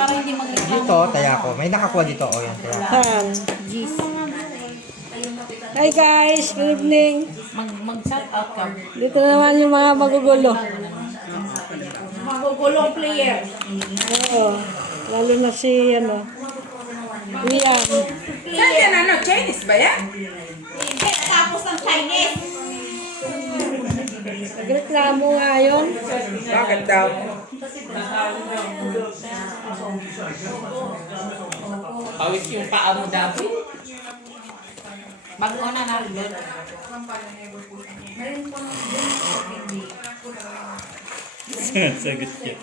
para hindi magreklamo. Dito, taya ko. May nakakuha dito. O yan, taya. Saan? Jeez. Hi guys, good evening. Mag-shout out ka. Dito naman yung mga magugulo. Magugulong player. Oo. Lalo na si, ano, Liam. Saan yan ano? Chinese ba yan? Hindi, tapos ng Chinese. Nagreklamo nga yun. Bakit daw? Pawis yung paa mo dati. Bago na narin. Sagot niya.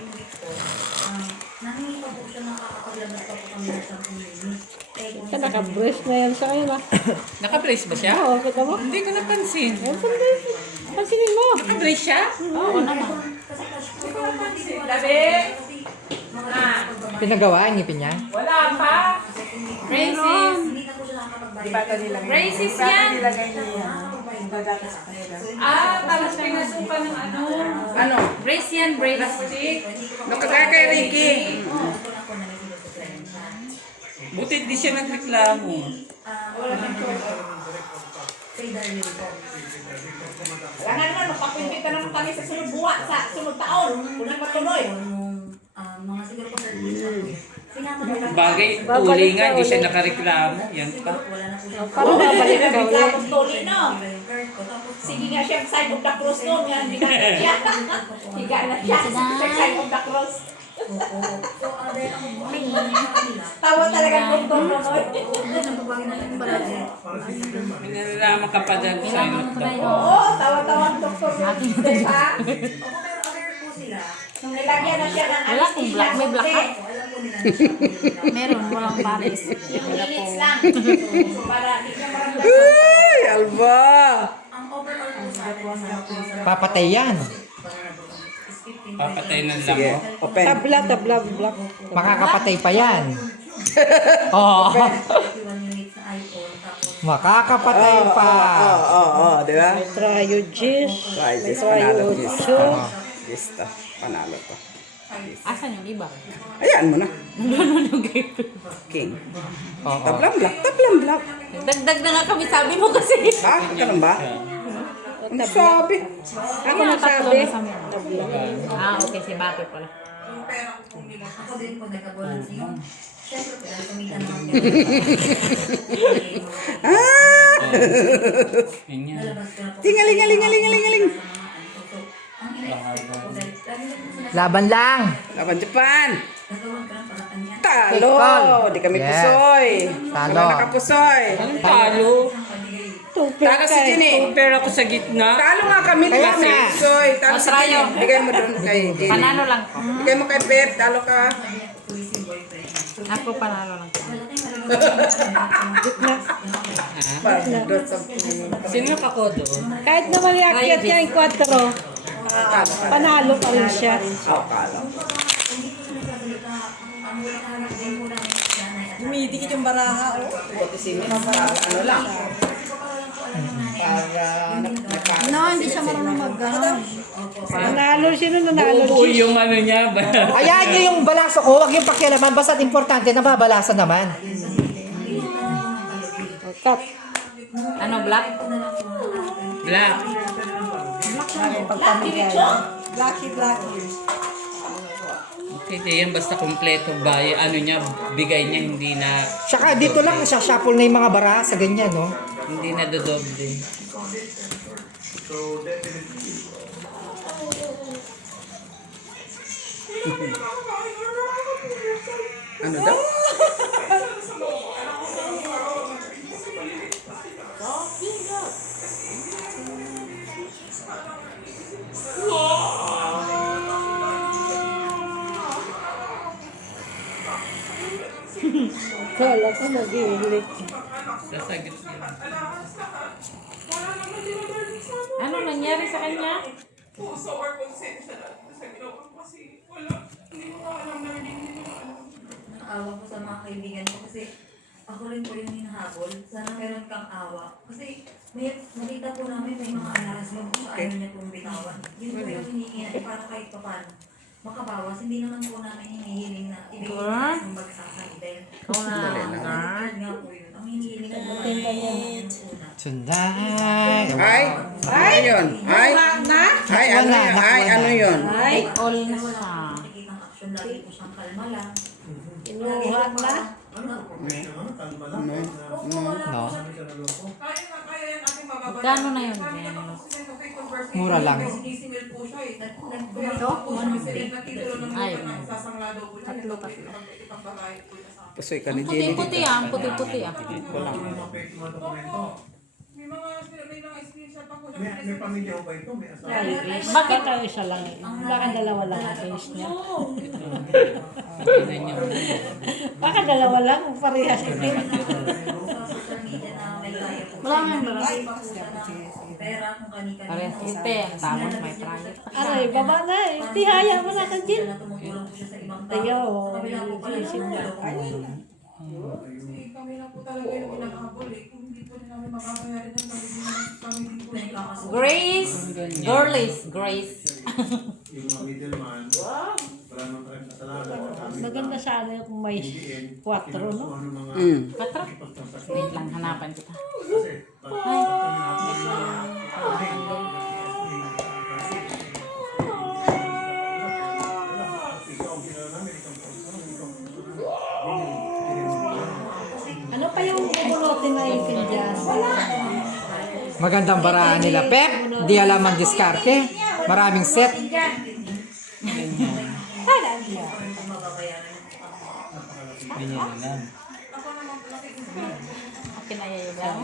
Ka naka-brush na yan sa ngayon ah. Naka-brace ba siya? Oo, kita mo? Hindi ko napansin. Pansinin mo. Naka-brace siya? Oo naman. Labi! Pinagawa, ngipin niya. Wala pa! Braces. Di ba ito nilagay? Braces yan. Nilagay niya yan. Gagatas pa nila. Tapos pinasukan ng ano. Ano? Brace yan, brace. Nakagaya kay Ricky. Buti di siya nagreklamo. Wala nga naman, magpapunta naman kami sa sunod buwan, sa sunod taon. Kung hindi matuloy. Mga siguro po sa Bagay, uli nga, hindi siya nakareklamo. Yan pa. Para babalik ka ulit. Tapos tuloy no. Sige nga siya, sign of the cross no. Yan, higa na siya. Higa na siya. Sign of the cross. Tawa talaga ng doktor no. May nalalaman ka pa dyan sa inot ka. Oo, tawa-tawa ang doktor no. Diba? Nilagyan na siya ng Wala kung black, may black ka? Meron, walang pares. Yung minutes lang. Para di ka maramdaman. Ay, Alba! Papatay yan. Papatay ng Sige, lamo. open. Tabla, black. Makakapatay pa yan. Oo. Makakapatay pa. Oo, di ba? Triogis. Try this, panalo this. Triogis. This to, panalo to. Asan yung iba? Ayan mo na. Nandun yung gate. King. Oo. Tablang black, tablang black. Dagdag na nga kami, sabi mo kasi. Ha? Ganun ba? Ano sabi? Ako nagsabi. Okay, si Bakit pala. Ako din po nagkabalance yun. Siyempre, dahil kumita naman Ah! Yun yan. Tingaling. Laban lang. Laban Japan. nagawag ka ng parang kanya. Talo. Di kami Yes. pusoy. Talo. Wala nakapusoy. Anong talo? Talo si Jenny. Pero ako sa gitna. Talo nga kami. Di Kaya kami nga. pusoy. Talo si Matrayo. Jenny. Bigay mo doon kay Jenny. Panalo lang. Bigay mo kay Pep. Talo ka. Ako panalo lang. Pardot sa Sino ako doon? Kahit naman iakyat niya yung 4, talo ka. panalo pa rin siya. Oh, kala. Dumidikit yung baraha, oh. Buti si Miss. Ano lang. Para No, hindi siya marunong mag-ganon. Nanalo sino nanalo? Buo yung ano niya. Hayaan niyo yung balaso ko. Huwag yung pakialaman. Basta't importante, nababalasan naman. Cut. Ano, black? Black. Blacky. Hindi yan basta kompleto ba? Ano niya, bigay niya hindi na Tsaka dito lang, nasashuffle na yung mga bara sa ganyan, no? hindi na dodoble. Ano daw? Kala ko nag-iilik. Sasagit niya. Ano nangyari sa kanya? Naawa ko sa mga kaibigan ko kasi ako rin po yung hinahabol. Sana meron kang awa. Kasi nakita po namin may mga alas mo kung ayaw niya pong bitawan. Yun po yung hinihingi natin para kahit pa paano makabawas. Hindi naman po namin hinihiling na ibigay Sunday. Ay, ano yun? Ay, ay, ano Wala, yun? nakuha Ay, na. ano yun? Ay, All na Wala siya. akong nakikitang action, lagi po siyang kalma lang. inuha na. No? Magkano na yun? Mura lang. Ito? 150. Ay, tatlo. Pusoy ka ni Jenny. Puti-puti ah. Puti-puti ah. Bakit ang isa lang? Bakit dalawa lang ang case niya? Tingnan niyo. Bakit dalawa lang? Parehas ito. Wala nga ba? Pera kung kani-kanina. Parehas ite. Ang tamang may trial. Aray, baba na eh. Tihaya mo na ka, Jin. Na tumutulong po siya sa ibang tao. Tayo, Sa kabila po pala isip ng niya. tulong. Kasi kami lang po talaga yung pinakahabol eh. Kung hindi po rin namin makakayari ng kami din naman kami din po. Nagkakasundo. Grace. Girlies. Grace. Yung mga middleman, wala nang tayo kasalanan. Maganda sana kung may 4, no? Patro. Wait lang, hanapan kita. Ano pa yung bubunutin na yung pinjas? Magandang baraan nila, Pep. Di alam ang diskarte. Maraming set. Ganyan na lang. Kinayayabang.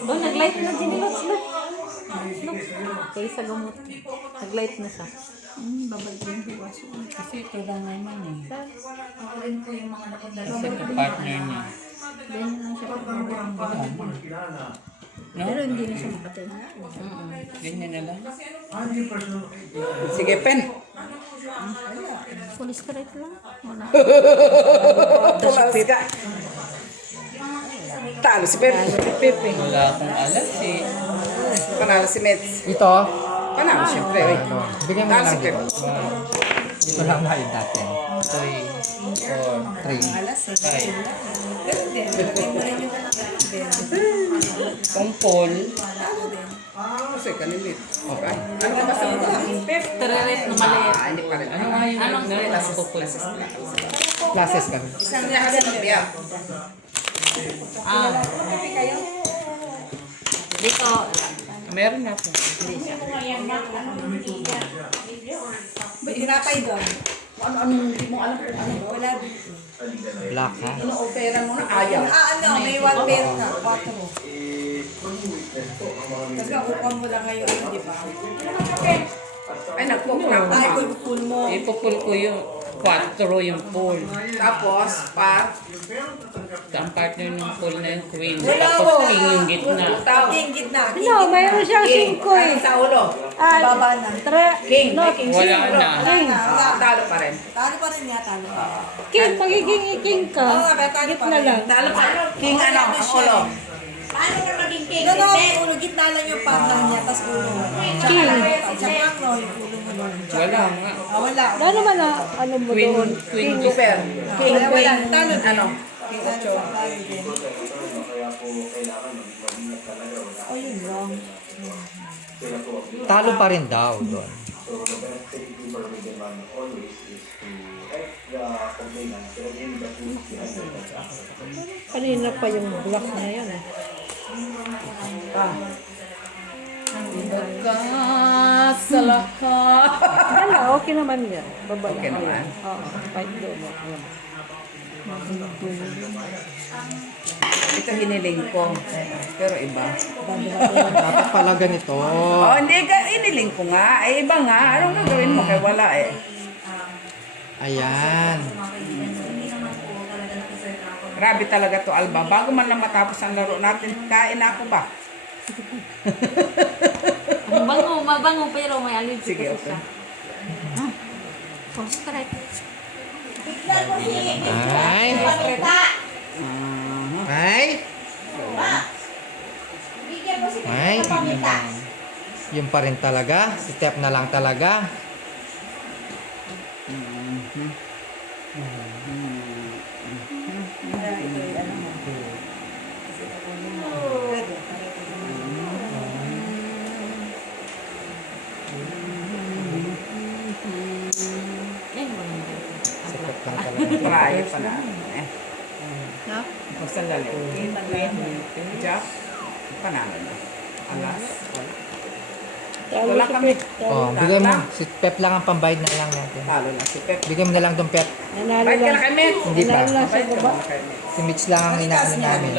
Oh, nag-light na din nila. Look. Kaya sa gamot. Nag-light na siya. Kasi ito lang naman eh. Ako rin po yung mga napunta. Kasi ka-partner niya. Pero hindi na siya makatin. Ganyan na lang. Sige, pen. Police correct lang. Wala. Tumalas ka. Talo si Pep. Wala akong alas eh. Panalo si Mets. Ito. Panalo, syempre. Uy. Bigyan mo Talo na si lang Pep. dito. Ito lang mahal natin. 3, 4, 3. 5. Kung Paul, Pusoy ka ni Mets. Okay. Ano ka ba sa mga? Tereret na maliit. Hindi pa rin. ano nga yung Anong na pupul? Classes kami. Isang niya kasi ng biyak. Ah. Dito. Meron na po. Hinapay doon. Ano, hindi mo alam kung ano. Wala. Black, ha? Ino-offeran mo na ayaw. Ano, may 1 pair na. 4. Kasi kukuha mo lang ngayon, di ba? Ay, nag-cook na ako. Ay, Ma. kukuha mo. Ipupul ko yung 4 yung pool. Tapos, pa. Ang partner ng pool na yung queen. Wala Tapos ko. king yung gitna. King gitna. No, mayroon siyang 5 eh. Sa ulo. Ay, Baba na. King. No, May king. Wala na. Wala na, wala. Talo pa rin. Talo pa rin niya, talo pa. King, magiging iking ka. Oo nga, pero talo pa Gitna rin. lang. Talo pa rin. King ano? Ang ulo. Paano ka maging king? No, ulo, gitna lang yung partner niya, tapos ulo mo. King. Tsaka no, yung ulo mo nun. Wala nga. Wala. Ano naman na, ano mo Queen, doon? queen Super. King, Wala, wala. queen. Talo din. Ano? King 8. Oh, yun lang. Talo pa rin daw doon. Kanina pa yung black na yan eh. Sa lahat. Wala, okay naman yan. Baba Okay naman. Oo, fight doon. Ito hiniling ko. Pero iba. Dapat pala ganito. Oh, hindi ka hiniling ko nga. Ay, iba nga. Anong gagawin mo kay wala eh? Ayan. Hindi naman po talaga nakaserve ako. Grabe talaga to, Alba. Bago man lang matapos ang laro natin, kain na ako ba? Mabango, mabango pero may allergy Sige, kasi okay. siya. Police correct. Ay. Ay. Ay. Yung pa rin talaga. Step na lang talaga. Kaya ito yung ano mo. Kasi ako Sikat lang talaga. Prayo pa na. No? Magsalali. Jack. Panalo na. Alas. Wala kami. Oh, bigay mo. Si Pep lang ang pambayad na lang natin. Talo na si Pep. Bigay mo na lang tong Pep. Nanalo Bayad ka na lang. kay Met. Hindi pa. Nanalo lang sa Bayad ka baba. na kay Met. Si Mitch lang ang inaano namin.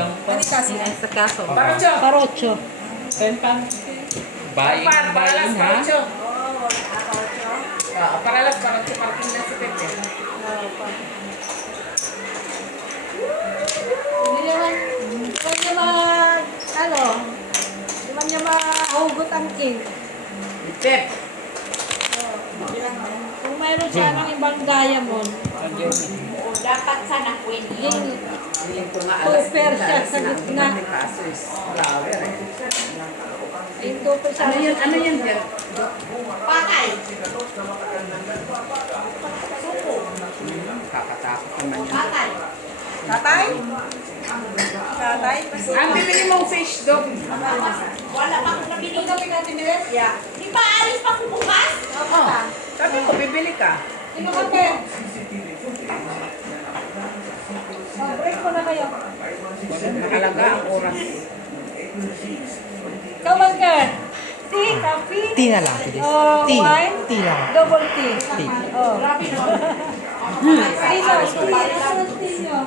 Sa kaso. Parocho. Baing, baing ha? Paralas, parking na si Pep. Hindi naman niya mahugot ang king. Pep. Kung mayroon siya ng ibang diamond, Oo, dapat sana queen yun. Yung ko nga alas. Super siya sa gitna. Kaso is flower eh. yung tupo siya. Ano yan dyan? Patay. Kakatakot naman yan. Patay. Tatay? Tatay? Ang bibili mong fish dog. Wala pa akong nabili. Di ba alis pa kung bukas? Oh, sabi ko, bibili ka. Sino ka, Pen? Break ko na kayo. Nakalaga ang oras. Ikaw, Bunker. Tea, coffee? Tea na lang. Sige. Oh, Tea. wine? Tea lang. Double tea. Tea. Oh. Tea lang. Asan ang tea nyo?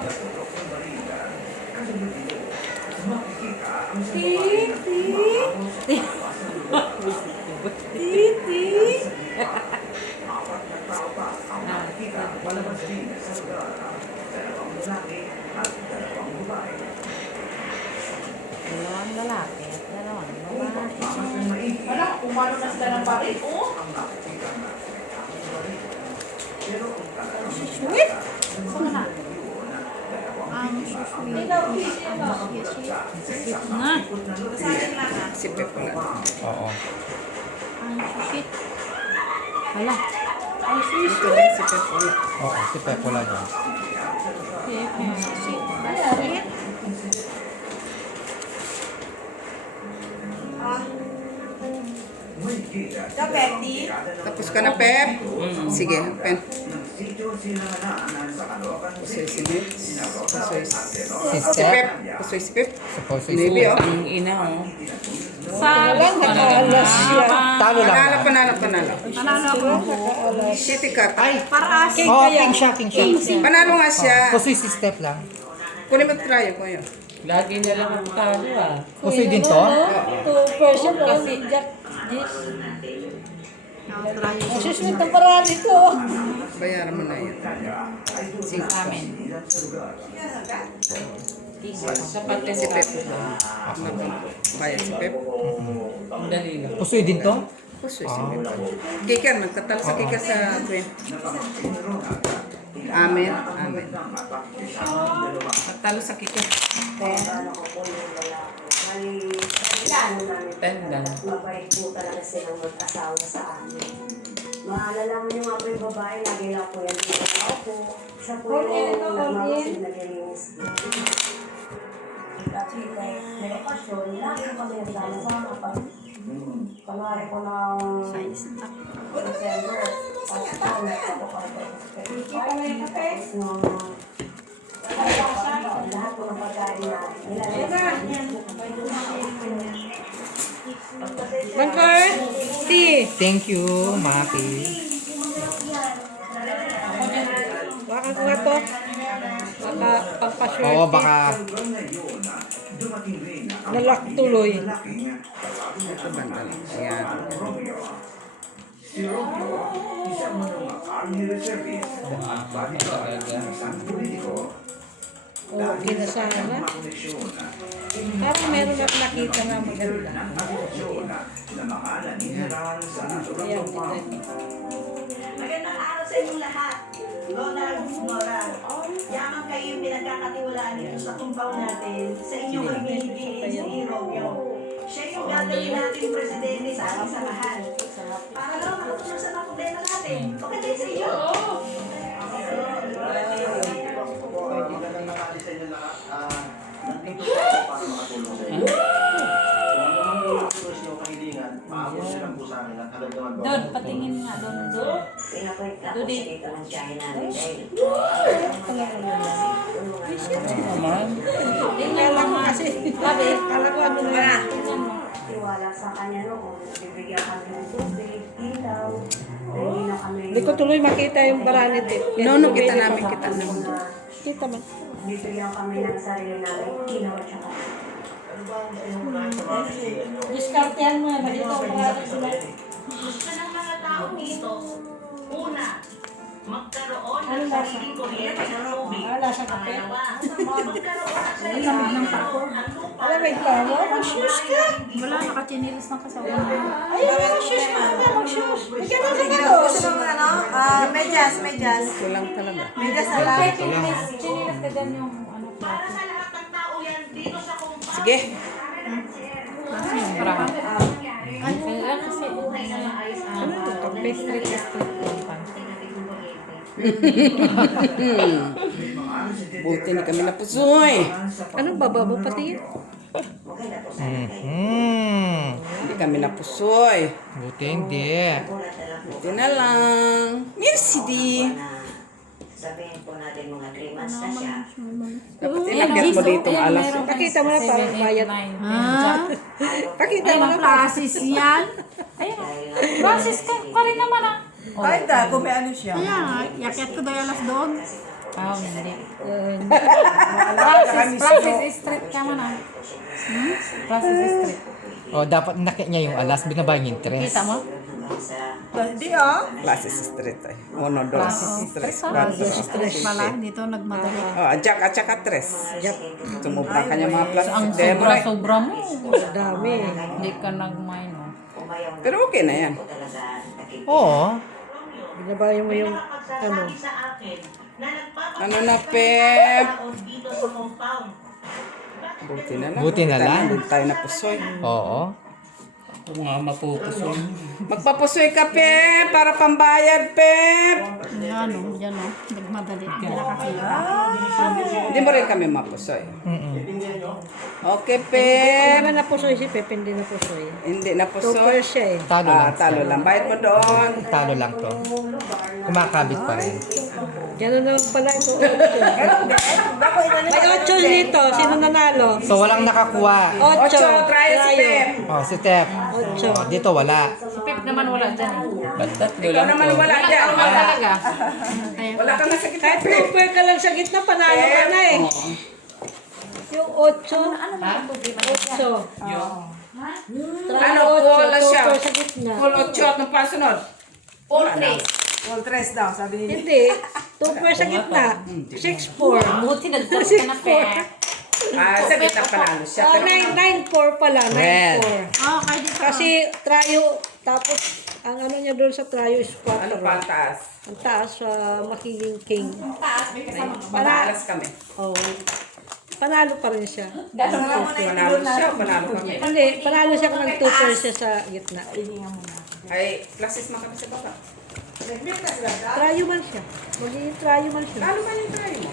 Tea, tea. Tea, tea. Dalawang lalaki at dalawang babae. Wala, kumano na sila ng baril. Oh. Sweet. Saan na? Ang suswing. Ikaw, tea siya ba? Na. Si Pep wala. Oo. Ang susit. Wala. Ito rin si Pep wala. Oo, si Pep wala dyan. Ang susit. Basket. Tapos ka na, Pep? Sige, Pen. Pusoy si Met. Pusoy Si si Step. Pep. Pusoy si Pep. Suppose si Maybe, oh. Ang ina oh. Salang nakaalas siya. Talo lang. Panalo. Panalo ako. City Cut. Ay! King Oh, kaya. king siya. Panalo nga siya. Pusoy si Step lang. Kunin mo try ko yun. Lagi na lang ang talo ah. Pusoy din to? To person kasi Jack Dish. Ang suswit ng paraan ito. Bayaran mo na yun. Sa amin. Sapat din Si si Pep. Pep. Bayad si Pep. Ang dali lang. Pusoy din to? Pusoy si Pep. Kicker, nagtatalo sa kicker sa Queen. Amen. Nagtalo sa kicker. Tendang. Mabait po talaga silang mag-asawa sa amin. Maalala mo yung mga po yung babae, lagi lang po yan dito ako po. Siya po yung nagmamasin na nilinis dito. Kasi may okasyon, lagi kami nagsama-sama pa. Pangaari ko ng December. Tapos po, nagpapakita ko lahat po ng pagkain natin. Bunker. Tea. Thank you, Maki. Baka ko nga to. Baka pagpaswerte. Oo, baka Nalak tuloy. Ito banda lang. Ayan. Okay na sana. Parang meron ako nakita na maganda. Ayan, Magandang araw sa inyong lahat. Ronald, Nora. Yaman kayo yung pinagkakatiwalaan dito sa compound natin. Sa inyong kaibigan, si Romeo. Siya yung gagawin natin presidente sa ating samahan. Para lang makatulong sa mga problema natin. Okay tayo sa iyo. maabot silang po sa amin at hanggang naman ba? Doon, patingin nga doon. Doon. Pinakwit ako Doon sa dito ng tiyahin namin dahil Naman. Kala ko kasi. Kala ko ano na. tiwala sa kanya noon. Bibigyan kami ng tubig, ilaw. Hindi na kami... Hindi ko tuloy makita yung baranit eh. No, kita namin, kita namin. Kita man. Bibigyan kami ng sarili namin ilaw at saka... Ano ba ang sinuunahin sa mga kaibigan nyo? Diskartehan mo yan. Nakita ko baranit sila. Gusto ng mga tao dito, una, magkaroon Ano ng lasa? sariling kuryente sa tubig. Ah, lasa kape? Pangalawa, magkaroon ng sariling lupa. Alam mo ikaw mo? Mag-shoes ka. Wala, nakachinilis na kasi ako. Ay, mag-shoes ka na. Mag-shoes. Ikaw na sa Gusto gatos. mo ano? Medyas. Kulang talaga. Medyas na lang. Chinilis ka dyan yung ano, Para sa lahat ng tao yan dito sa compound. Sige. yung brown. Ay, kaya kasi ano to? Street. Buti na kami napusoy. Anong bababo pati yan? Hindi kami napusoy. Buti hindi. Buti na lang. Merci di. Sabihin po natin mga 3 months na siya. Dapat inakyat mo dito ang alas. Pakita mo na parang bayad. Ha? Pakita Ay, mo na mga parang. process yan. Ayun. Process ka rin naman ah. Ay, da, kung may ano siya. Kaya nga, yakyat ko daw alas doon. Ah, hindi. Kami Process street ka man ah. Process street. O, dapat nakit niya yung alas, binaba yung interest. Kita mo? Hindi ah. Classes street ay. Uno, dos, tres, Stress pala, dito nagmadali. Oh, Jack at saka tres. Sumubra ka niya mga plus. Ang Demo na. sobra-sobra mo. Dami. Hindi ka nagmay, no? Pero okay na yan. Oo. Binabayo mo yung ano. Magsasabi sa akin na Ano na, Pep? nagpapakita dito sa compound. Buti na lang. Buti na lang. Doon tayo napusoy. Oo. Ako nga mapupusoy. Magpapusoy ka, Pep, para pambayad, Pep. Yan, no? Yan, no? Nagmadali. Hindi nakakita. Hindi mo rin kami mapusoy. Mm-mm. Okay, Pep. Kaya napusoy si Pepe, hindi napusoy. Hindi Super napusoy. siya eh. Talo lang. Talo lang. Bayad mo doon. Talo lang to. Kumakabit pa rin. Gano'n naman pala ito. Bako inano. May 8 dito. Sino nanalo? So, walang nakakuha. 8. Try si Pep. O, si Tep. O, dito wala. Si Pip naman wala dyan. Ba't tatlo Ikaw lang naman to? wala dyan. Wala talaga. Wala ka na sa Kahit gitna, Pep. super ka lang sa gitna, panalo ka na eh. Yung 8. Ano ba ang problema? 8. Ano, wala siya. Super sa gitna. Full 8 at nung pasunod. Wala na. All tres daw, sabi nila. Hindi. Super sa gitna. 6-4. Buti nagtapos ka na, Pep. Sa gitna panalo siya. Oh, Pero 9-4 pala. 9-4. Oh, kaya dito. Kasi tryo, tapos ang ano niya doon sa tryo is 4. ano pa ang taas? Ang taas sa magiging king. Manalas kami. Oh. Panalo pa rin siya. Panalo siya, panalo kami. Hindi, panalo siya kung nag-tutor siya sa gitna. Ay, classes man kami sa baba. Tryo man siya. Magiging tryo man siya. Lalo man yung try mo.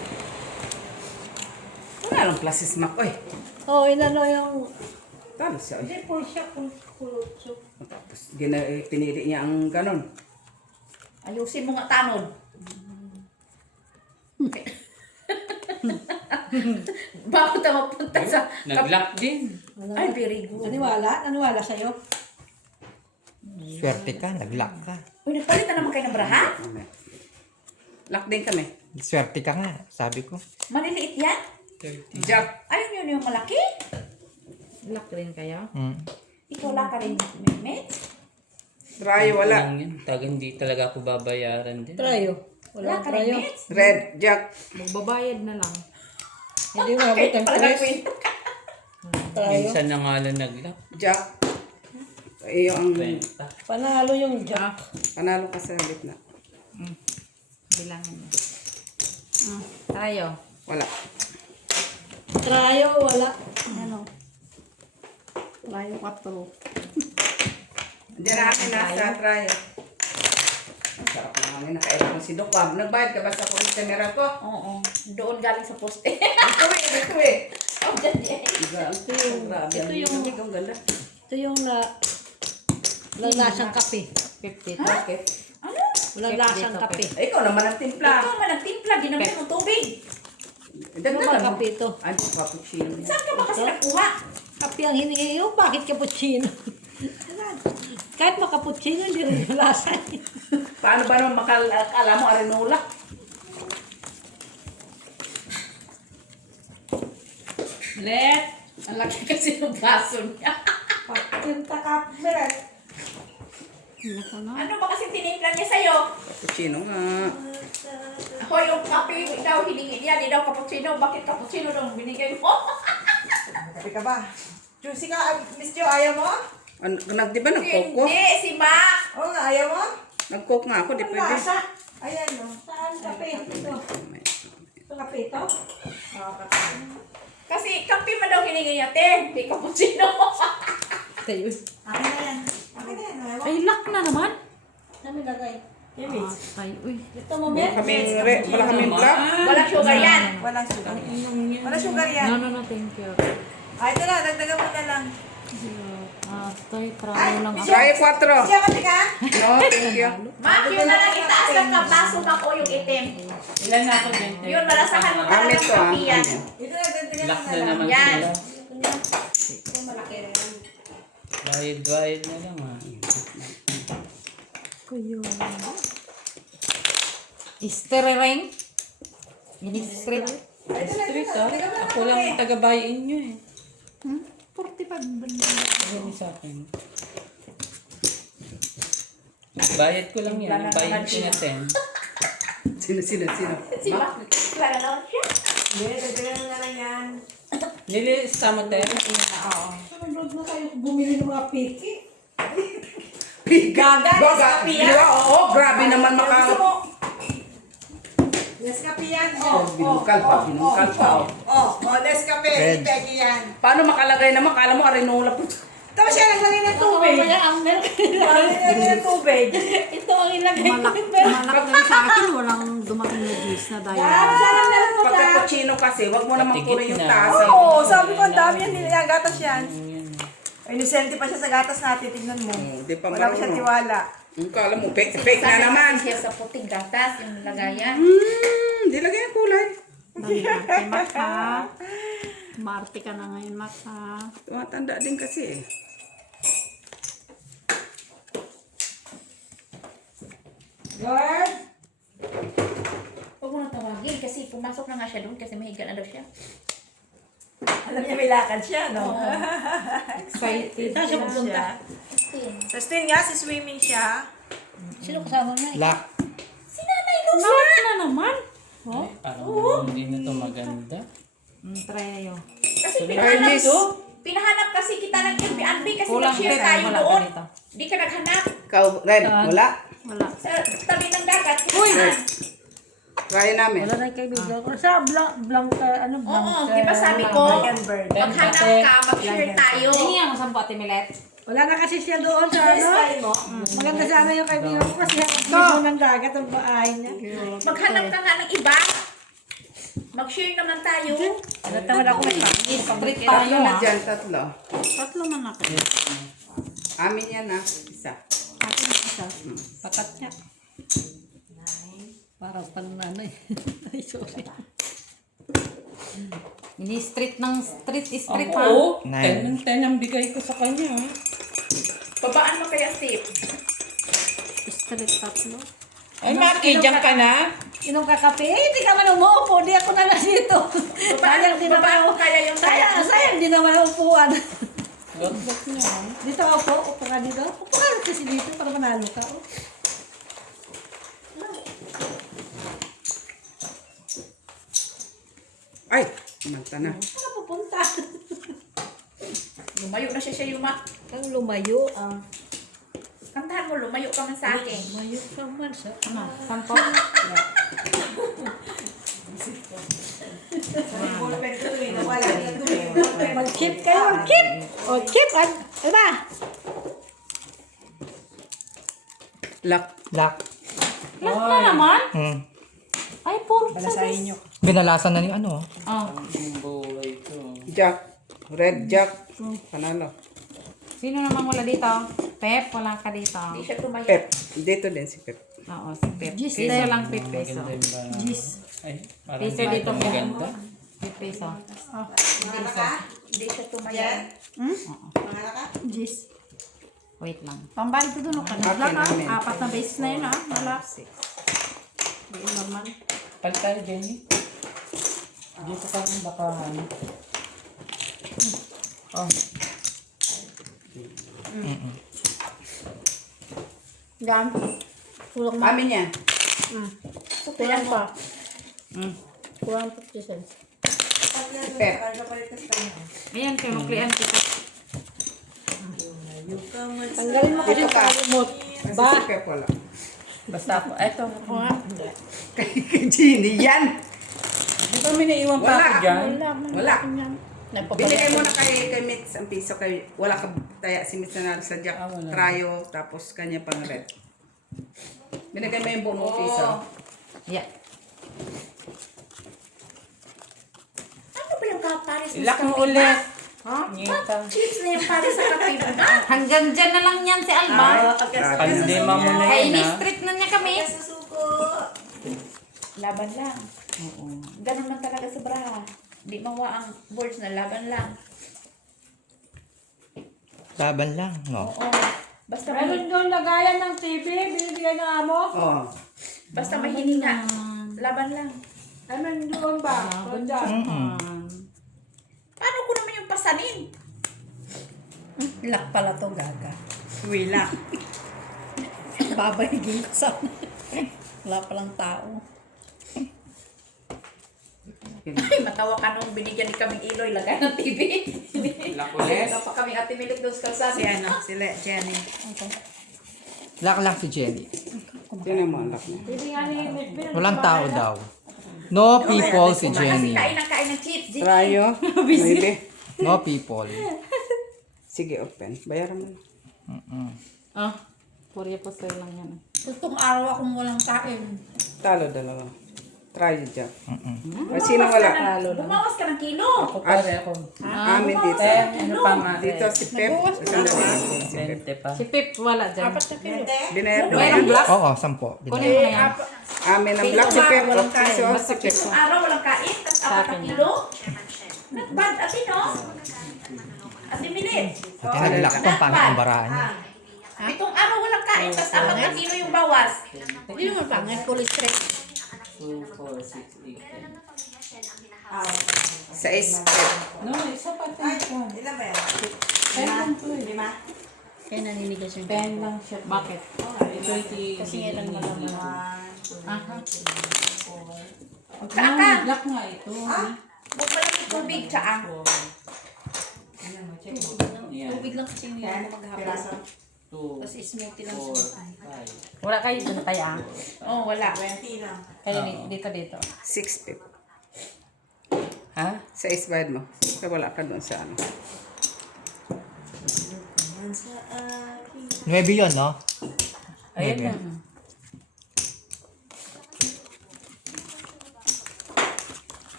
Wala lang classes mak. Oy, Oo, inano yung... talo siya. Oy. Hindi po siya kung kulutso. Tapos, pinili niya ang ganon. Ayusin mo nga tanod. Bakit na mapunta sa... Nag-lock din. Ay, very good. Naniwala? Naniwala sa'yo? Swerte ka, nag-lock ka. Uy, nagpalitan naman kayo ng braha? Lock din kami. Swerte ka nga, sabi ko. Maliliit yan? Jack. Ayun yun yung malaki? Lock rin kayo? Mm. Ikaw lang ka rin, Mehmet? Try, wala. Lang yan. Hindi talaga ako babayaran din. Tryo. Wala Wala ka rin, tryo. Mehmet? Red, Jack. Magbabayad na lang. Hindi umabot ang Pala tres. nagkwento. Tryo. Minsan na nga lang nag-lock. Jack. Iyo ang Kwenta. Panalo yung jack. panalo ka sa gitna. Bilangin mo. Tayo. Wala. Tryo, wala. Ano? Tayo 4. Diyan na kami nasa try. Ang sarap na kami. Nakairap ng si Dokwab. Nagbayad ka ba sa police camera ko? Oo. Doon galing sa poste. Ito eh. Oh, dyan, dyan. Ito yung... Ito yung- Ang ganda. Ito yung Walang lasang kape. 50. Bakit? Walang lasang kape. Ay, ikaw naman ang timpla. Ikaw man nagtimpla, ginamit mo tubig. Dagdagan Walang mo. kape ito. Ano, cappuccino. Saan ka ba kasi nakuha? Kape ang hiningi yung bakit cappuccino? Kahit makapuccino, hindi rin yung lasa. Paano ba naman makakala mo arenola? Let, ang laki kasi ng baso niya. Tinta ka, Meret. Ano ba kasi tinimpla niya sa'yo? Cappuccino nga. Ako yung kape daw hiningi niya, di daw cappuccino. Bakit cappuccino daw binigay mo? Kape ka ba? Juicy ka, Miss Jo, ayaw mo? Di ba nag-coke ko? Hindi, si Mac. Oo nga, ayaw mo? Nag-coke nga ako, di Ang pwede. lasa. Ayan, no. Saan kape? Ito. Ito kape ito? Oo, kape. Kasi kape man daw hiningi niya, te. Hindi cappuccino. Tayo. Akin na yan. Akin na yan, ayaw mo? Ay, lock na naman. Saan mo lagay? Ay, uy. Ito mo, Meret. Wala kaming black. Walang sugar yan. Walang sugar. Walang sugar yan. No, thank you. Ay, ito na, dagdagan mo na lang. Toy, travel lang ako. Kaya 4. Siya, kape ka? No, thank you. Mac, yun na lang itaas ng kabaso Mac o yung itim. Ilan na ako, 20? Yun, malasahan mo talaga Amit ng ko ah. kape yan. Ito na, dagdagan Lock mo na na lang. naman Yan. sila. Ito malaki rin. Bayad na lang ah. Kuyo. Istering. Ini-strip. Ay, ito na, Street ito na. ah. Dagdagan mo na Ako lang lang kape. taga-buy-in nyo eh. 45 banda. Ano sa akin? Bayad ko lang yan. Bayad ko na 10. Sino? Si Mac, wala na siya. Hindi, dagdagan mo na lang yan. Nilis tama tayo. Nanonood na tayo bumili ng mga piki. Gaga. Nescafe yan. Oo, grabe naman Gusto maka... mo? Nescafe yan. Oh, Binungkal pa. Oh, Nescafe. Red. Peki yan. Paano makalagay naman? Kala mo arenola po. Tapos siya naglagay ng tubig. Kaya ang milk. Naglagay ng tubig. Ito ang ilagay ko. Malak lang sa akin, walang dumating na juice na dahil. Siya lang nalang mo Pag na. cappuccino kasi, wag mo naman Patigit puro yung na. tasa. Oo, sabi ko ang dami yan. Gatas yan. Ay, inosente pa siya sa gatas natin. Tignan mo. Di pa Wala pa siya marunong. tiwala. Yung kala mo, fake na naman. Siya sa puting gatas, yung lagayan. Di lagay ang kulay. Marte, Mac, ha? Marte ka na ngayon, Mac, ha? Tumatanda din kasi eh. Lord? Huwag mo na tawagin kasi pumasok na nga siya doon kasi mahiga na daw siya. Alam niya may lakad siya, no? Excited. Saan siya pupunta? Sa Stin nga, si swimming siya. Sino kasama na? Lock. Lock na naman. Oh? Parang hindi na to maganda. Try na yun. Kasi pinahanap kasi kita ng Airbnb kasi Kulang mag-share pera, tayo wala doon. ganito. Di ka naghanap. Ikaw, Red, wala. Wala. Sa tabi ng dagat. Uy! Kaya namin. Wala na yung kaibigan ko. Sa ano, Oo, di ba sabi ko, Dragon bird. maghanap ka, mag-share tayo. Hindi nga masang pati Milet. Wala na kasi siya doon sa ano. Style mo? Maganda sana yung kaibigan ko kasi ang ng dagat ang bahay niya. Maghanap ka nga ng iba. Mag-share naman tayo. Natamad ako may Street tayo, Tatlo na ha? dyan, tatlo. Tatlo man ako. Amin yan ah. Isa. Atin isa. Pakat niya. Parang pang nanay. Ay, sorry. Ini-street ng street, Ako, ha? 10 ng 10 ang bigay ko sa kanya. ah. Babaan mo kaya, Steve. Street tatlo. Ay, Maki, dyan ka na? Inom ka kape? Eh, hindi ka man umuupo. Di ako na lang dito. Sayang din Babaan mo naman. kaya yung Sayang din naman ang upuan. Got niya. ah. Dito ako po. Upo ka dito. Upo ka kasi dito para manalo ka. Oh. Ay, kumanta na. Saan pupunta? Lumayo na siya Yuma. Ang lumayo. Kantahan mo, lumayo ka man sa akin. Lumayo ka man sa... Ano? Saan po? Ballpen ko tuloy, nawala na tuloy. Mag-chip kayo. Mag-chip. O, chip. Ano ba? Lock. Lock. Lock na naman? Ay, puro Balasahin nyo. Binalasan na ni ano. Ah. Ang buhay ko. Jack. Red Jack. Panalo. Sino naman wala dito? Pep, wala ka dito. Hindi siya tumaya. Pep. Dito din si Pep. Oo, si Pep. Gis, Piso te. lang, Pep, peso. Maganda yung ba- Gis. Ay, parang Piso dito, Pep. maganda. Pep, peso. Hindi siya tumaya. Gis. Wait lang. Pambayad ko doon. Akin, Kanadla ka. amin. 4 na beses na yun, ha? Wala. Hindi normal. Palit tayo, Jenny. Dito ka rin baka ano. Oh, Yan. Kulang na. Amin yan. Kulang pa. Mm. Kulang pa, Giselle. Pep. Ayan, kaya maklian kita. Tanggalin mo kasi Dito ka. yung Kasi si Pep wala. basta ako. Eto. Kay Ginny yan. Di ba may naiwan pa Wala. ako dyan? Wala. Nagpapalit. Binigay mo na kay Mitz ang piso kay wala ka taya si Mitz na sa Jack Ah, wala. Trayo tapos kanya pang red. Binigay mo yung buong mong piso. Yeah. Ano ba yung Paris? Ilak mo ulit. Ha? Ngita. Chips na yung Paris sa kape mo na. Hanggang dyan na lang yan si Alma. Pandema mo na Kay yun, ha? street na niya kami. Susuko. Laban lang. Ganun man talaga sa braha. Di mawa ang boards na laban lang. Laban lang, no? Oo. Basta Meron doon lagayan ng TV, binibigay ng amo. Oh. basta mahininga. Laban lang. Meron doon ba? Paano ko naman yung pasanin? Lak pala to, gaga. Wila. Babayigin ko sana. Wala palang tao. Ay, matawa ka nung binigyan ni kaming Iloy, lagay ng TV. Lakulit. Wala pa kami Ate Milik doon sa kalsada. Si ano? Si Jenny. Lak lang si Jenny. Sino mo ang lock niya? Walang tao daw. No people si Jenny. Kasi kain ng chips. Trayo. Maybe. No people. Sige, open. Bayaran mo na. Ah, purya po sa'yo lang yan. Tutong araw akong walang kain. Talo dalawa. Trayo dyan. Ay, sino wala? Bumawas ka ng kilo. Ako pare ako. Amin dito. Ano pa nga? Dito si Pep. Sandali ako. Si Pep. 20 pa. Si Pip wala dyan. 4 na kilo. Binayar ko Mayroong yan. black? Oo, 10. Kunin mo na yan. Amin ang black si Pep. Piso si Pep. Itong araw walang kain, tapos 4 na kilo. Not bad, Ate, no? Ate Milik. At naglak ko ang pangit ang baraan niya. Itong araw walang kain, tapos 4 na kilo yung bawas. Hindi naman pangit, cholesterol. 2, 4, 6, 8, 10. Sa Pep. No, isa pa tayo. Ilan ba yan? 10 lang to eh. Kaya naninigas yung 10 lang siya. Bakit? 20. Kasi ilan mo naman. Aha. Tsaka, Black nga ito. huwag pa lang yung tubig, tsaka. Yan. Tubig lang kasi yung maghapon. 2, Tapos smoothie lang 4, siya. 5. Wala kayo dun kaya? Oo, wala. 20 lang. Kayo dito. 6 Pep. Ha? Sa bayad mo. Kaya wala ka doon sa ano. 9 yun, no? Ayan na.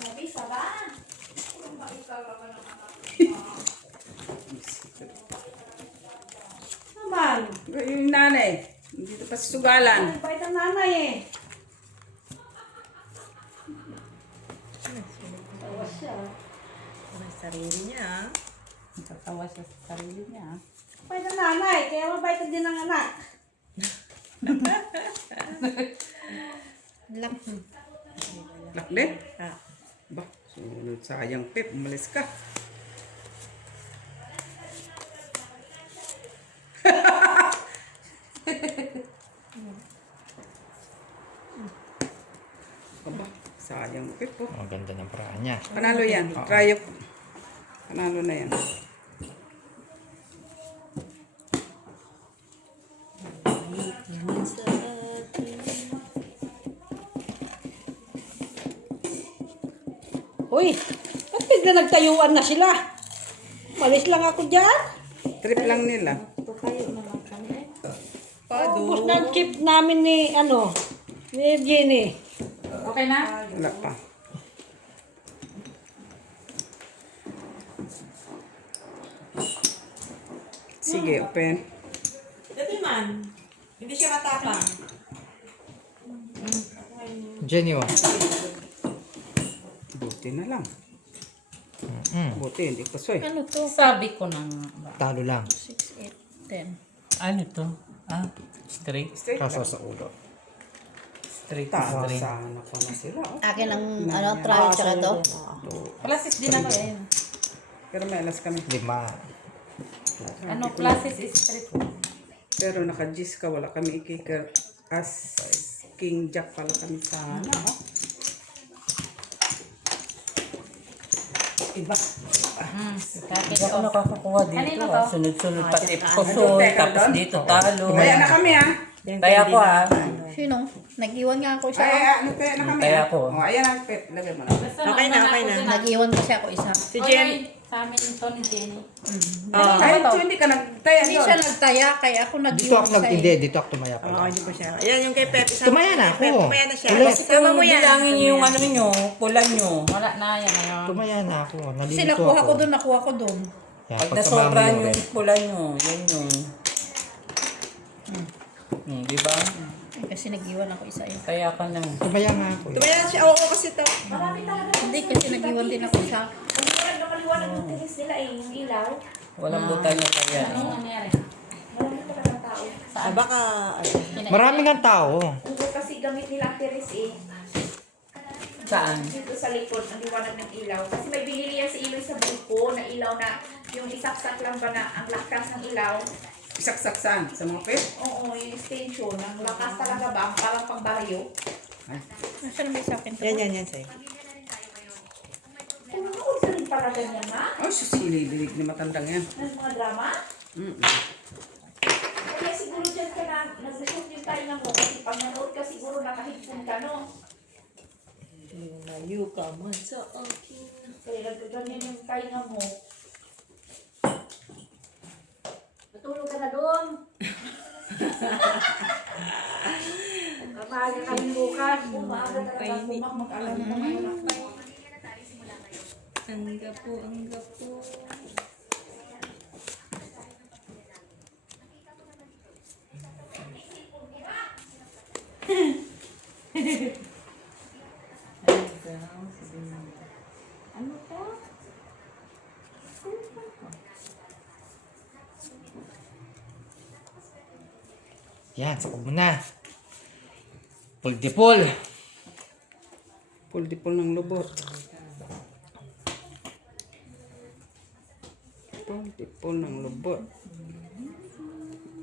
Sabi, saba. Naman. Yung nanay. Dito pa sa sugalan. Bait ang nanay eh. Tawa siya. May sarili niya. Tatawa siya sa sarili niya. Bait ang nanay, kaya mabait din ang anak. Lak din? Ba, sunod sayang Pep. Umalis ka. Aba, sayang Pep po. Ang ganda ng paraan niya. Panalo yan. Trayo. Panalo na yan. Uy! Ba't bigla nagtayuan na sila? Malis lang ako dyan. Trip lang nila. Ubus na ang chip namin ni Jenny. Okay na? Wala pa. Sige, open. Dati man, hindi siya matapang. Genuine. Buti na lang. Mm. Buti, hindi pusoy. Ano to? Sabi ko na nga. Talo lang. 6, 8, 10. Ano to? Straight? Straight Kaso lang. sa ulo. Straight. Tama Straight. sana pala sila. Oh. Akin ang ano, trial tsaka to. Classes din ako eh. Pero may alas kami. 5. Ano, classes is street. Pero naka-G's ka, wala kami ikikar. As King Jack pala kami sana. Oh. Iba. Kakit ko. Nakakakuha Kanino to? Sunod-sunod pati Doon pusoy, tayo, tapos doon? dito talo. Kaya na kami ah. Kaya ko Sino? Nag-iwan nga ako Ay, siya. ano tayo na kami Kaya ah. ako. Oh, ayan ang pet. Lagay mo na. Okay na, okay na. Nag-iwan kasi ako isa. Si Jen. Sa amin ito ni Jenny. Kahit so, hindi ka nagtaya Hindi doon. siya nagtaya, kaya ako Dito nag-iwan ako siya hindi. eh. Dito ako tumaya pala. Oo, hindi pa siya. Ayan yung kay Pep. Tumaya na ako. Tumaya na siya. Ulit. Sama mo yan. Bilangin niyo yung ano niyo, pula niyo. Wala na yan ngayon. Tumaya na ako. Kasi Nalilito nakuha ako. ko doon, nakuha ko doon. Yan, Pag pagka nasobra mami yung red. pula niyo, yan yung... di ba? Eh, kasi nag-iwan ako isa eh. Kaya ka na. Tumaya nga ako. Tumaya na siya. Oo, kasi ito. Hindi, kasi nag-iwan din ako isa. Maliwanag na maliwanag yung tinis nila eh, yung ilaw. Walang buta niya kaya. Anong nangyari? Marami talaga tao. Baka, Maraming ang tao. Hindi kasi gamit nila ang tiris eh. Saan? Dito sa likod, ang liwanag ng ilaw. Kasi may binili yan si Iloy sa buko na ilaw na yung isaksak lang ba na ang lakas ng ilaw. Isaksak-saan sa mga pet. Oo, yung extension. Ang lakas talaga ba? Parang pangbaryo. Nasaan may sa akin to? yan, sa'yo. Kung sa rin pala ganyan na? Ay, susili-bilig ni matandang yan. Ng mga drama? Kaya siguro dyan ka na, nag-shoot yung tayo mo. Kasi pag nanood ka siguro nakahipon ka, no? Layo ka man sa akin. Kaya nagkaganyan yung tayo mo. Matulog ka na doon. Maaga kami bukas. Maaga talaga mag-alam mo ngayon. Ang gapo. Yan, sakog mo na. Full de full. Pul-dipol ng lubot. Pul-dipol ng lubot.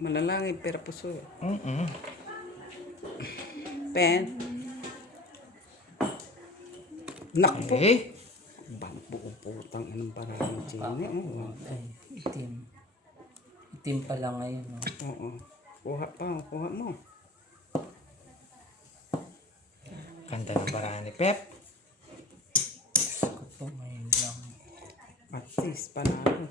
Manalangin pero puso. Pen. Nakpo. Okay. Bang putang anong parang Jenny. Oh. Ay, itim. Itim pala ngayon. No? Oo. Kuha mo. Ganda ng baraan ni Pep. Ito ngayon lang. At least panalo.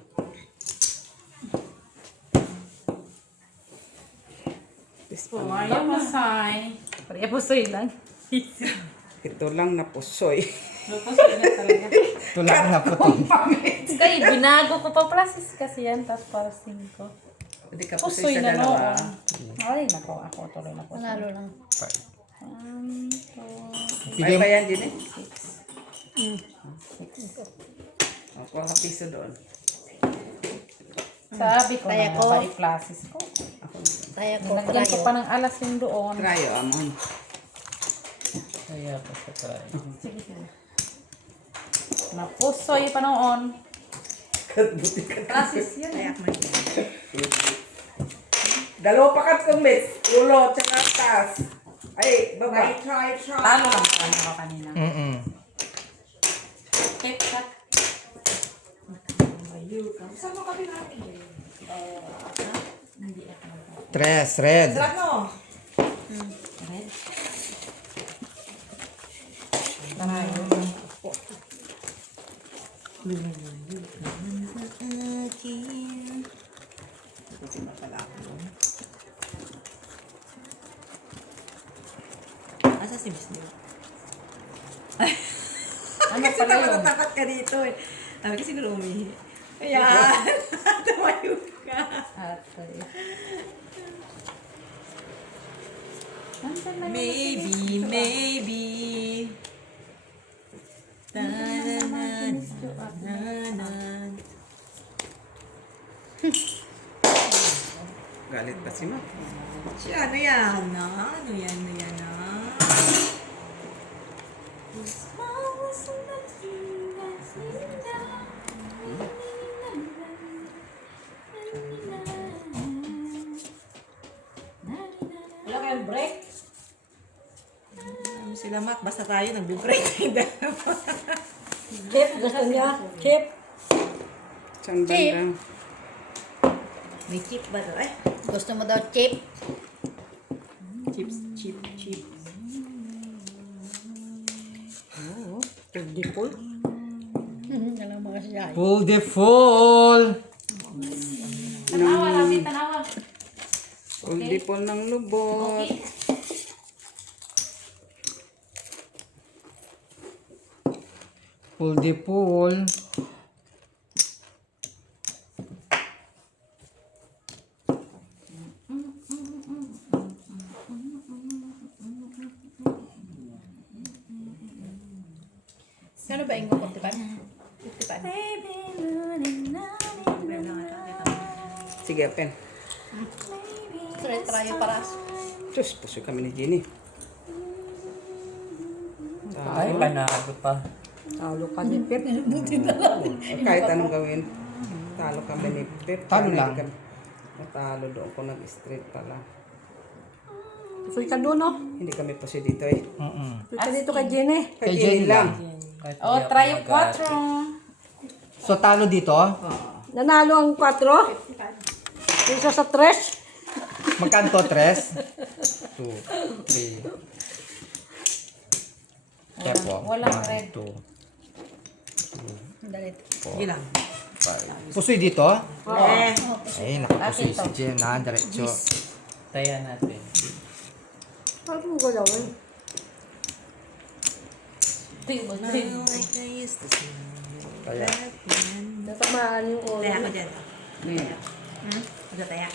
Ayaw masay. Pariya pusoy lang. Ito lang na pusoy. Pusoy na talaga. Ito lang na puti. Kaya binago ko pa plasis kasi yan. Tapos para 5. Hindi ka pusoy Pusoy sa na dalawa. noon. Ay, nako. Ako tuloy na pusoy. Panalo lang. Ay ba yan, Jenny? Ako ang piso doon. Sabi ko Kaya na ko. pari plasis ko. Kaya ko, Nagdagan ko trayo. pa ng alas yung doon. Trayo, amon. Kaya ko sa try. Sige. Napusoy pa noon. Buti ka. Plasis yun eh. Dalawa pa kat kumbits. Ulo, tsaka taas. Ay, baba. Talo lang sana ako kanina. Ketchup. Saan mo kami natin? Tres, red. Ano? Asa si Miss Neil? Ano Kasi pala yun? takot ka dito eh. Sabi ko siguro umihi. Ayan. Tumayo ka. Maybe, maybe. Ta-na-na-na-na-na. Galit pa si Mac. Siya, ano yan? Ano yan? Ano yan? Wala kayong break? Sila Mac, basta tayo nag-break. Chip, gusto niya? Chip? Siyang bandang. May chip ba to? Eh? Gusto mo daw chip? Chips, chip, chip. Oo, beautiful. Alam mo kasi siya. Full de full. Tanawa, natin tanawa. Ulipol ng lubot. Full de full. Ano ba yung 55? 55. Sige, Apen. Try para. Diyos, puso kami ni Jenny. Ay, panalo pa. Talo ka ni Pep. Kahit anong gawin, talo kami ni Pep. Talo lang. Natalo doon ko nag-street pala. Full ka doon, no? Hindi kami puso dito eh. Full ka dito kay Jenny. Kay Kay Jenny Jenny lang. Oh, try yung 4. So talo dito. Nanalo ang 4. Isa sa 3. Magkanto 3? 2, 3. Kepo. Walang red. 2, Sige lang. 5. Pusoy dito? Eh. Ay, nakapusoy si Jen na. Diretso. Taya natin. Ano mo galawin? Kaya. Natamaan yung oras. Taya ko dyan. Taya ko dyan.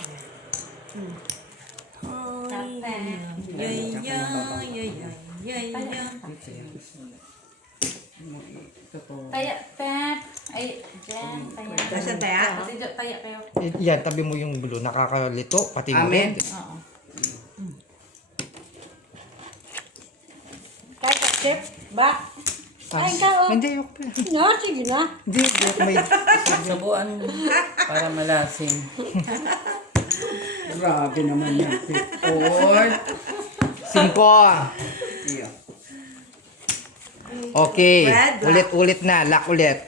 Taya, Pep. Ay, Jen, taya. Saan taya? Taya kayo. Yan, tabi mo yung blue. Nakakalito. Pati mo Amen. red. Oo. Kahit ka, Chef. Ba? Kain ka, oh. Hindi, yok pa. No, sige na. Hindi, yok. May Subuan mo para malasing. Grabe naman yan. 4. 5. Iyo. Okay. Red, black. Ulit-ulit na. Lock ulit.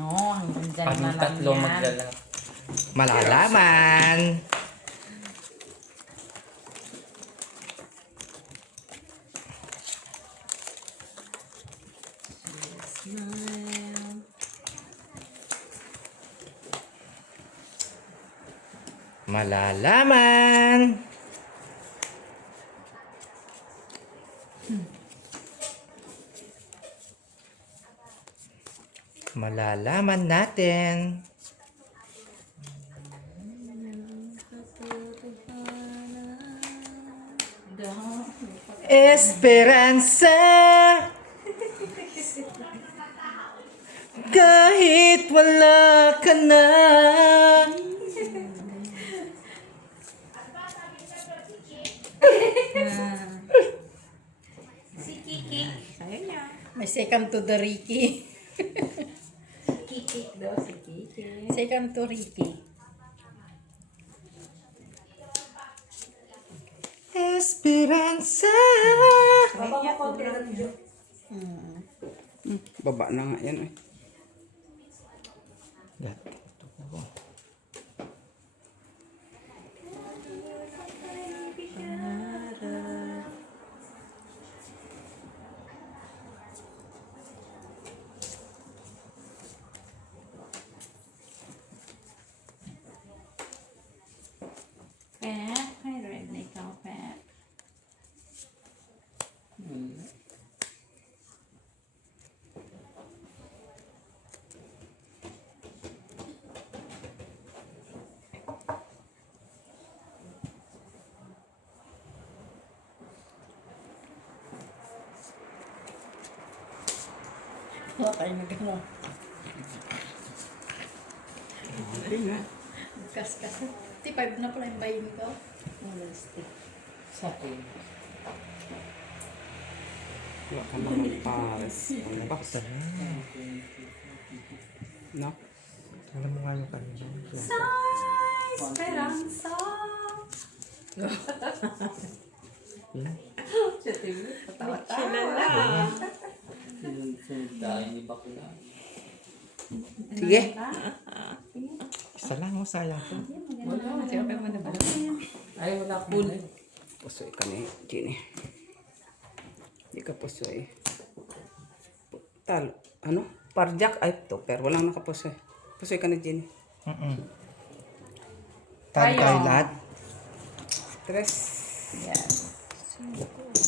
No, hanggang dyan na Kami lang tatlo yan. maglalak. Malalaman. Malalaman. Malalaman natin. Esperanza. Kahit wala ka na. Si Kiki. May second to the Ricky. Kiki daw, si Kiki. Second to Ricky. Esperanza. Baba na nga yan eh. Pep, may red na ikaw, Pep. Wala tayo na gano'n. Okay na. Kas-kas. 55 na pala yung bayin ko. Sa akin. Wala ka naman pares. Ano ba? No? Alam mo nga yung kanina. Esperanza. Sila lang. Sunod tayo ni Bakula. Sige. Isa lang, sayang to. Ay, wala po. Pusoy ka ni Jenny. Hindi ka pusoy. Talo. Ano? Parjak. Ay, to. Pero walang nakapusoy. Pusoy ka ni Jenny. Tayo tayo lahat. Tres.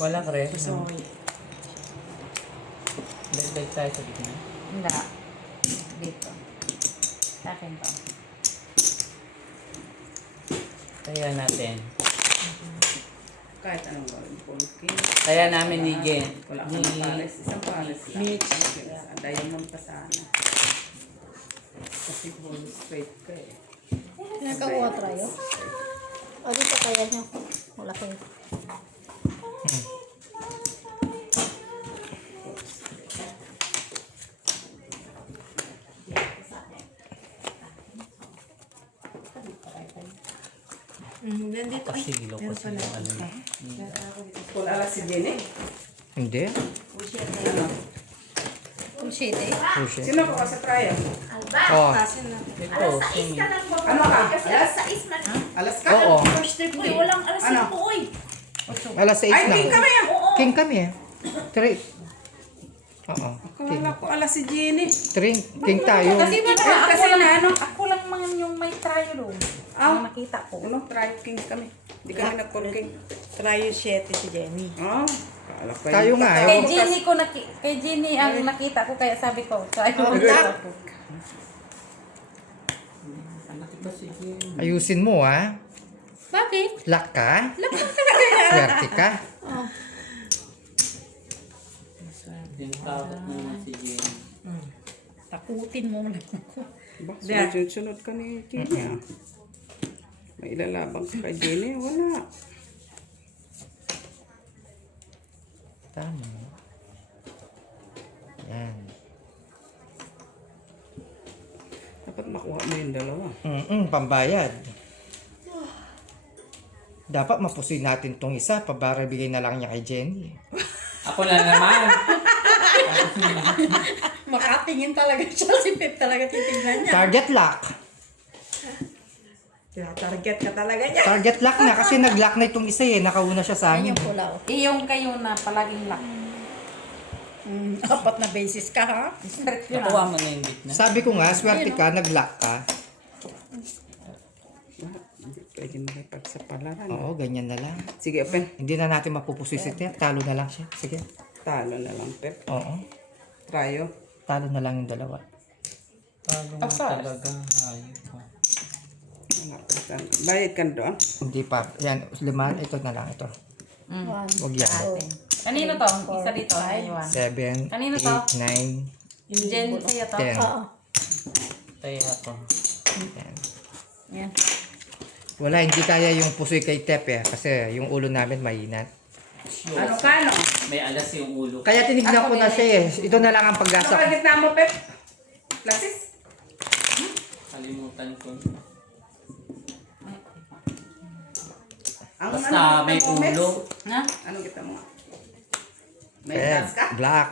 Walang rin. Bait-bait tayo sa gitna. Hindi. Dito. Sa akin to. Kaya natin. Kahit anong gawin. Polki. Kaya namin ni Gen. Wala kang pares. Isang pares lang. Diamond pa sana. Kasi full straight ka eh. Nagkakuha tayo. O, dito kaya nyo. Wala kayo. Nandito. Pasilo ko sa ano. Kung alas si Jenny. Hindi. Ano? Bullshit eh. Push Sino ko ka sa trial? Oh. Ito, sumi. Ano ka? Alas? Alas ka? Oo. First trip ko, walang alas Ano? po, oy. Alas 6 Ay, na. king kami ah! King kami eh. Three. Oo. King. Kala ko alas si Jenny. King tayo. Kasi ba Kasi na ano? ako lang man yung may trial doon. Ang nakita ko. Ano? Trial king kami. Hindi kami nag-call king. Trial 7 si Jenny. Oh. Kala ko Tayo nga. Kay Ayaw. Jenny kay Jenny ang nakita ko kaya sabi ko, trial Oh, ako. Ayusin mo ha. Bakit? Lock ka. Swerte ka. Dinakabot naman si Gen. Takutin mo lang ako. Ba, sunod-sunod ka ni Jenny ah. May ilalabang ka kay Jenny. Wala. Tama. Yan. Dapat makuha mo yung dalawa. Pambayad. Dapat mapusin natin tong isa. Pabara bigay na lang niya kay Jenny. Ako na naman. Makatingin talaga siya. Si Pep talaga titignan niya. Target lock. Target ka talaga niya. Target lock na kasi nag-lock na itong isa eh. Nakauna siya sa amin. Yung pula o. Yung kayo na palaging lock. 4 na basis ka ha? Nakuha mo na yung gitna. Sabi ko nga, swerte ka, nag-lock ka. Pwede makipagsapalaran. Oo, ganyan na lang. Sige, open. Hindi na natin mapupusisit yan. Talo na lang siya. Sige. Talo na lang, Pep. Oo. Tryo. Talo na lang yung dalawa. Talo mo talaga. Ayun ko. Bayad ka doon. Hindi pa. Yan, 5. Ito na lang. Ito. Huwag yan. Kanino to? Isa dito. 7, Kanino to? 8, 9, Jen sa'yo to? 10. Tayo ako. Yan. Yan. Wala, hindi kaya yung pusoy kay Tep eh. Kasi yung ulo namin mainat. Ano ka, no? May alas yung ulo. Kaya tinignan ko na siya eh. Ito na lang ang Ano paggasa ka ko. gitna mo, Pep? Plasis? Kalimutan ko. Ang Basta may kita mo, Mex? ulo. Ha? Anong kita mo? May Red, glass ka? black.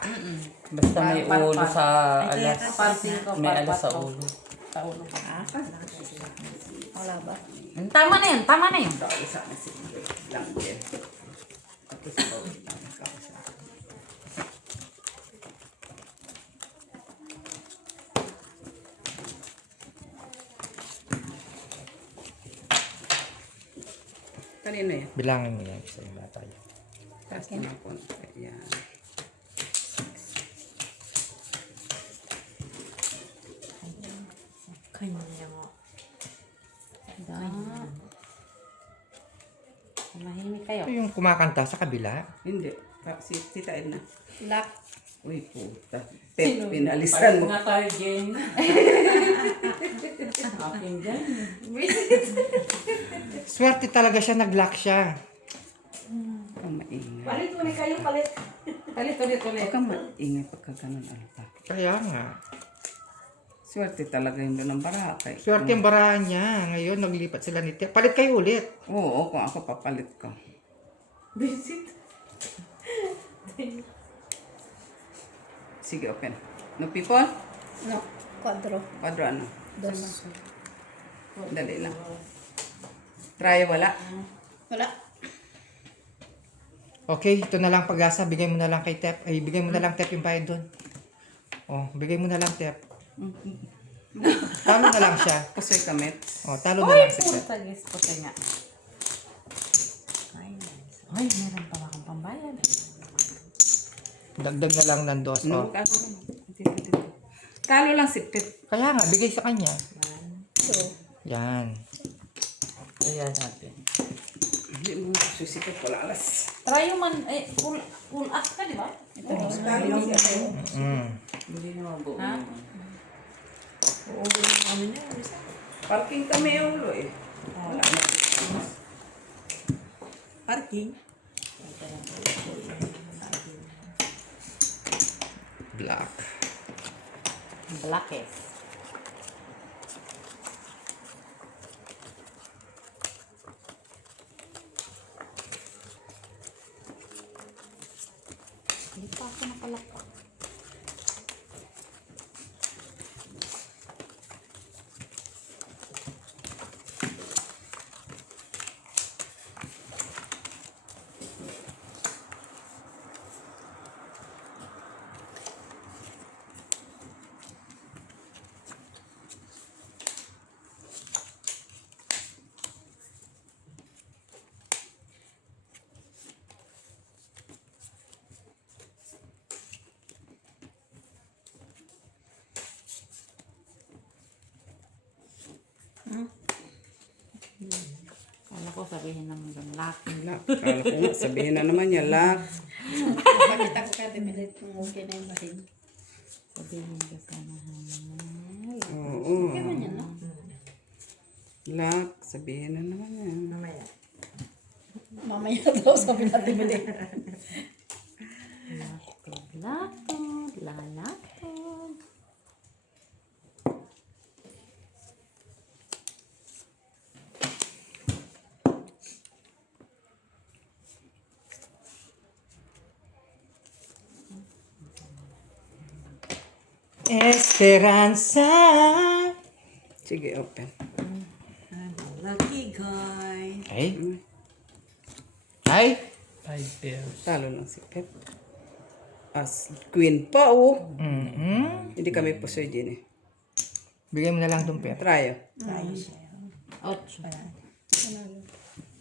Basta may ulo sa alas. Parting ko. May alas sa ulo. Sa ulo. Wala ba? Tama na yun. Tama na yun. Dahil sa akin si lang din. Tapos ikaw, ikaw sa akin. Kanina yan. Bilangin mo yan. Sa iba tayo. Taas na po. Ayan. Kanya mo. Mahimik kayo. Ito yung kumakanta sa kabila. Hindi. Si Tita Edna. Lock. Uy, puta. Pep, pinalisan Palit mo. nga tayo, Jen. Akin dyan. Swerte talaga siya, nag-lock siya. Ang maingay. Palit ulit kayo, palit. Palit ulit. Huwag kang maingay pagka ganun, Alta. Kaya nga. Swerte talaga yung doon ng Boracay. Swerte yung barahan niya. Ngayon, naglipat sila ni Tia. Palit kayo ulit. Oo, kung ako papalit ko. Sige, open. No people? No, kwadro. Kwadro ano? Dos. Dali lang. Try, wala. Wala. Okay, ito na lang pag-asa. Bigay mo na lang kay Tep. Ay, bigay mo na lang Tep yung bayad doon. Oh, bigay mo na lang Tep. Talo na lang siya. Pusoy kamit. Oh, talo na lang si Tep. Puta, guys. Puta nga. Ay, meron pala akong pambayad. Dagdag na lang ng dos. No, Oh. Talo lang si Pep. Kaya nga, bigay sa kanya. So, Yan. Kaya natin. Hindi mo susikot wala alas. Try yung man, pull up ka, di ba? Ito. Hindi naman buo. Ha? Parking kami ulo eh. Wala na. Parking. Black. Blackest. Hindi pa ako nakalakpak. Kala ko sabihin ng lock. Lock. Kala ko nga, sabihin na naman niya, lock. pakita ko ka, dimilit kung okay na yung bahin. Sabihin ko sana. Oo. Kaya yan, no? Lock. Sabihin na naman niya. Mamaya daw sabi na dimilit. Latod, lalatod. Esperanza. Sige, open. Lucky guy. Ay. Ay. Talo lang si Pep. As queen pa, oh. Hindi kami pusoy din eh. Bigay mo na lang itong Pep. Try, oh. Ocho.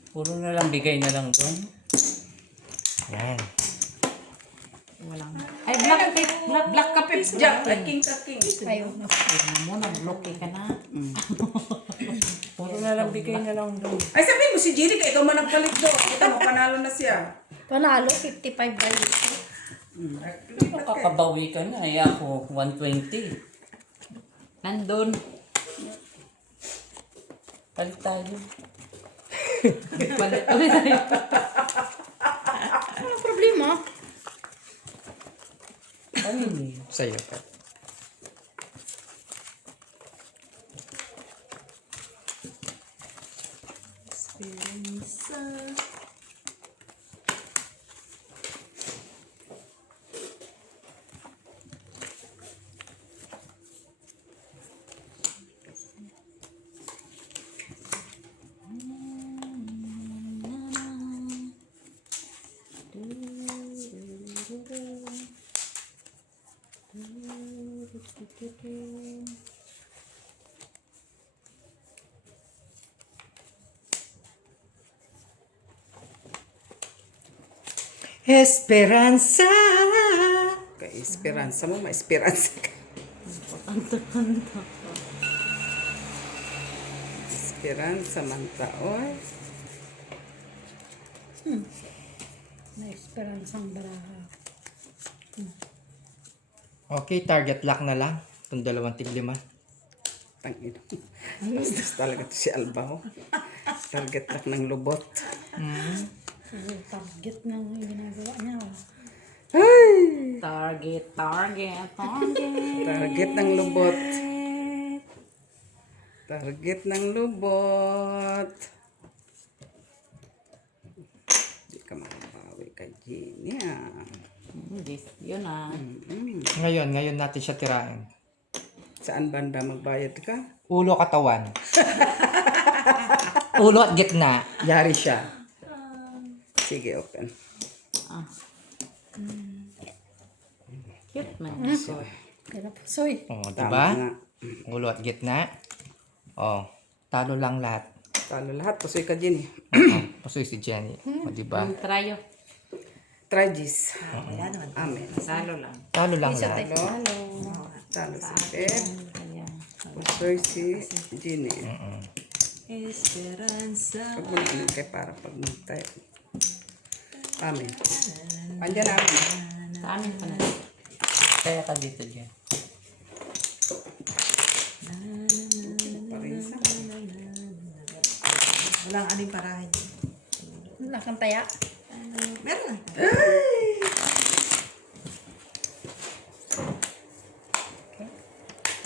Puro na lang, bigay na lang doon. Yan. Walang. Ay, black ka, Pep. Jack, king ka, king. Ayaw na. Huwag mo na, bloke ka na. Puro na lang, bigay na lang doon. Ay, sabihin mo si Jenny, ikaw man nagpalit doon. Kita mo, panalo na siya. Panalo, 55 by Kakabawi ka na, eh ako 120. Nandun. Palit tayo. Palit ulit tayo. Ano problema? Ano yun? Sa'yo, Pep. Esperanza. Kay Esperanza mo, ma-Esperanza ka. Esperanza man taoy. May esperansang baraha. Okay, target lock na lang. Itong 2.5. Tangin. Bastos talaga to si Alba. Oh. Target lang ng lubot. Target na yung ginagawa niya. Target. Target ng lubot. Target ng lubot. Hindi ka makabawi kay Jenny. Yun ah. Ngayon natin siya tirain. Saan banda magbayad ka? Ulo, katawan. Ulo at gitna. Yari siya. Sige, open. Cute man. Kaya po, soy. Oh, Tama diba? nga. Ulo at gitna. Oh, talo lang lahat. Talo lahat. Pusoy ka, Jenny. Pasoy si Jenny. O, diba? Trayo. Try this. Amen. Salo lang. Talo lang lahat. Talo si Pep. Pusoy si Jenny. Pag mo naman kay para pag mag-type. Amen. Andiyan namin. Sa amin pa na. Kaya ka dito, Jen. Parisa. Walang aning parahin. Wala kang taya. Meron.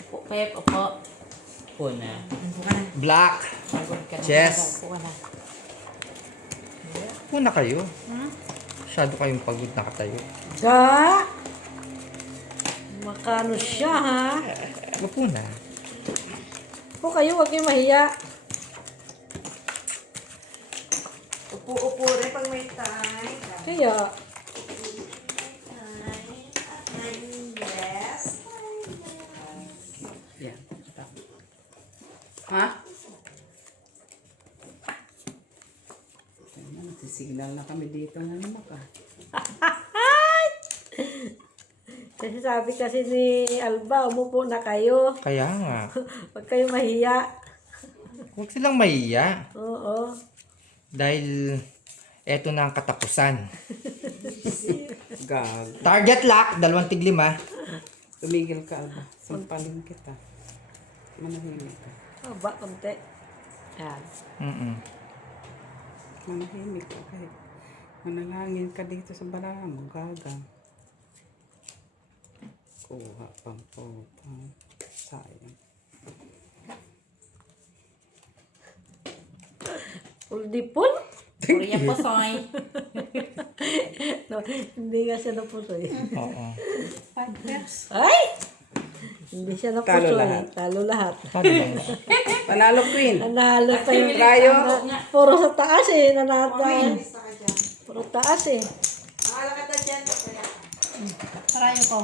Upo, Pep. Upo. Po na. Black. Pagod ka na. Chess. Upo ka na. Una kayo. Masyado kayong pagod nakatayo. Da! Makano siya, ha? Upo na. Po kayo, huwag kayong mahiya. Upo-upo rin pag may time. Kaya, Yes. Yan. Ha? Ayan, nagsisignal na kami dito na naman ka. kasi sabi kasi ni Alba, umupo na kayo. Kaya nga. Huwag kayong mahiya. Huwag silang mahiya. Oo. Dahil eto na ang katapusan. Gag. Target lock, 2.5. Tumigil ka, Alba. Sampalin kita. Manahimik ka. Aba, konti. Yan. Manahimik ka. Kahit manalangin ka dito sa balahan mo. Gagang. Kuha pang potang. Sayang. Full di full? Korea po, soy. No, hindi nga siya napusoy. Oo. Ay! Hindi siya napusoy. Talo lahat. Talo lahat. Talo lang lahat. Panalo queen. Nanalo pa yung Rayo. puro sa taas eh. Nanalo. Puro taas eh. Akala ka dyan. Trayo ko.